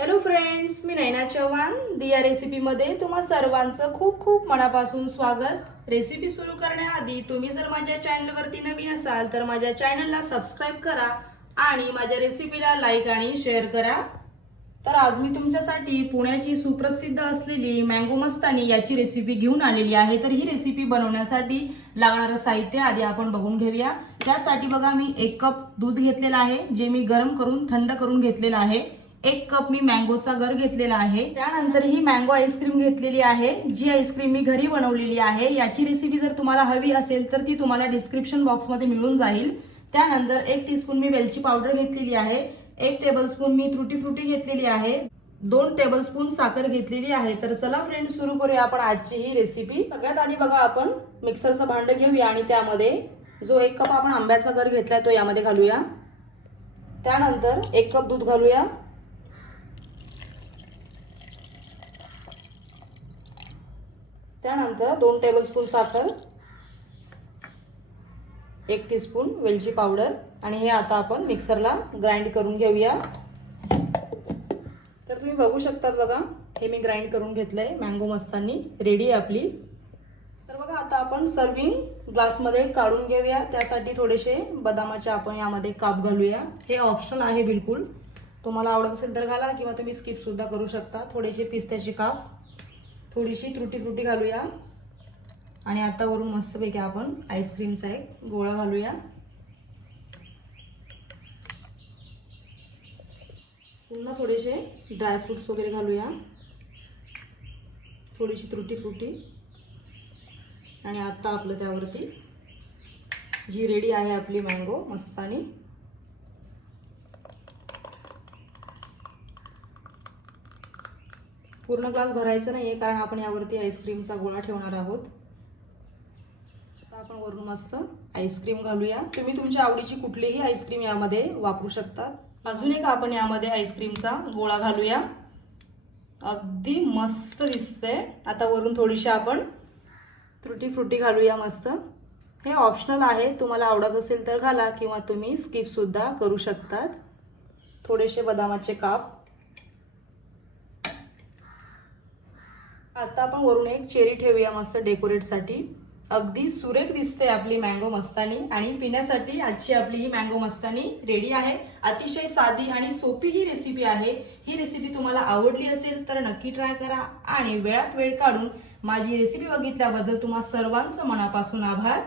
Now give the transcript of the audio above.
Hello friends, मी नैना चव्हाण दिया रेसिपीमध्ये तुम्हा सर्वांचं खूप खूप मनापासून स्वागत। रेसिपी सुरू करण्याआधी तुम्ही जर माझ्या चॅनलवरती नवीन असाल तर माझ्या चॅनलला सबस्क्राइब करा आणि माझ्या रेसिपीला लाईक आणि शेअर करा। तर आज मी तुमच्यासाठी पुण्याची सुप्रसिद्ध असलेली मँगो मस्तानी याची रेसिपी घेऊन आलेली आहे। तर ही रेसिपी बनवण्यासाठी लागणारे साहित्य आधी आपण बघून घेऊया। त्यासाठी बघा मी 1 कप दूध घेतलेला आहे, जे मी गरम करून थंड करून घेतलेला आहे। 1 कप मी मँगोचा गर घेतलेला आहे। त्यानंतर ही मँगो आईस्क्रीम घेतलेली आहे, जी आईस्क्रीम मी घरी बनवलेली आहे। याची रेसिपी जर तुम्हाला हवी असेल तर ती तुम्हाला डिस्क्रिप्शन बॉक्समध्ये मिळून जाईल। त्यानंतर 1 टीस्पून मी वेलची पावडर घेतलेली आहे, 1 टेबलस्पून मी तुटी फ्रुटी घेतलेली आहे, 2 टेबलस्पून साखर घेतलेली आहे। तर चला फ्रेंड्स, सुरू करूया आपण आजची ही रेसिपी। सगळ्यात आधी बघा आपण मिक्सरचं भांड घेऊया आणि त्यामध्ये जो 1 कप आपण आंब्याचा गर घेतलाय तो यामध्ये घालूया। त्यानंतर 1 कप दूध घालूया। त्यानंतर 2 टेबलस्पून साखर, 1 टीस्पून वेलची पावडर आणि हे आता आपण मिक्सरला ग्राइंड करून घेऊया। तर तुम्ही बघू शकता बघा, हे मी ग्राइंड करून घेतलंय। मँगो मस्तानी रेडी आहे आपली। तर बघा आता आपण सर्विंग ग्लासमध्ये काढून घेऊया। त्यासाठी थोडेसे बदामाचे आपण यामध्ये काप घालूया। हे ऑप्शनल आहे बिलकुल, तुम्हाला आवडत असेल तर घाला किंवा तुम्ही स्किप सुद्धा करू शकता। थोडेसे पिस्त्याचे काप, थोडीशी तुटी फ्रुटी घालूया आणि आता वरून मस्तपैकी आपण आईस्क्रीमचा एक गोळा घालूया। पुन्हा थोडेसे ड्रायफ्रुट्स वगैरे घालूया, थोडीशी तुटी फ्रुटी आणि आता आपलं त्यावरती जी रेडी आहे आपली मँगो मस्तानी। पूर्ण ग्लास भरायचा नाहीये कारण आपण यावरती आईस्क्रीमचा गोळा ठेवणार आहोत। आता आपण वरून मस्त आईस्क्रीम घालूया। तुम्ही तुमच्या आवडीची कुठलीही आईस्क्रीम यामध्ये वापरू शकता। अजून एक आपण यामध्ये आईस्क्रीमचा गोळा घालूया। अगदी मस्त दिसतंय। आता वरून थोडीशी आपण तुटी फ्रुटी घालूया मस्त। हे ऑप्शनल आहे, तुम्हाला आवडत असेल तर घाला किंवा तुम्ही स्किप सुद्धा करू शकतात। थोडेसे बदामाचे काप। आता आपण वरून एक चेरी ठेवूया मस्त डेकोरेट साठी। अगदी सुरेख दिसते आपली मँगो मस्तानी आणि पिण्यासाठी आजची आपली ही मँगो मस्तानी रेडी आहे। अतिशय साधी आणि सोपी ही रेसिपी आहे। ही रेसिपी तुम्हाला आवडली असेल तर नक्की ट्राय करा आणि वेळात वेळ काढून माझी रेसिपी बघितल्याबद्दल तुम्हा सर्वांचं मनापासून आभार।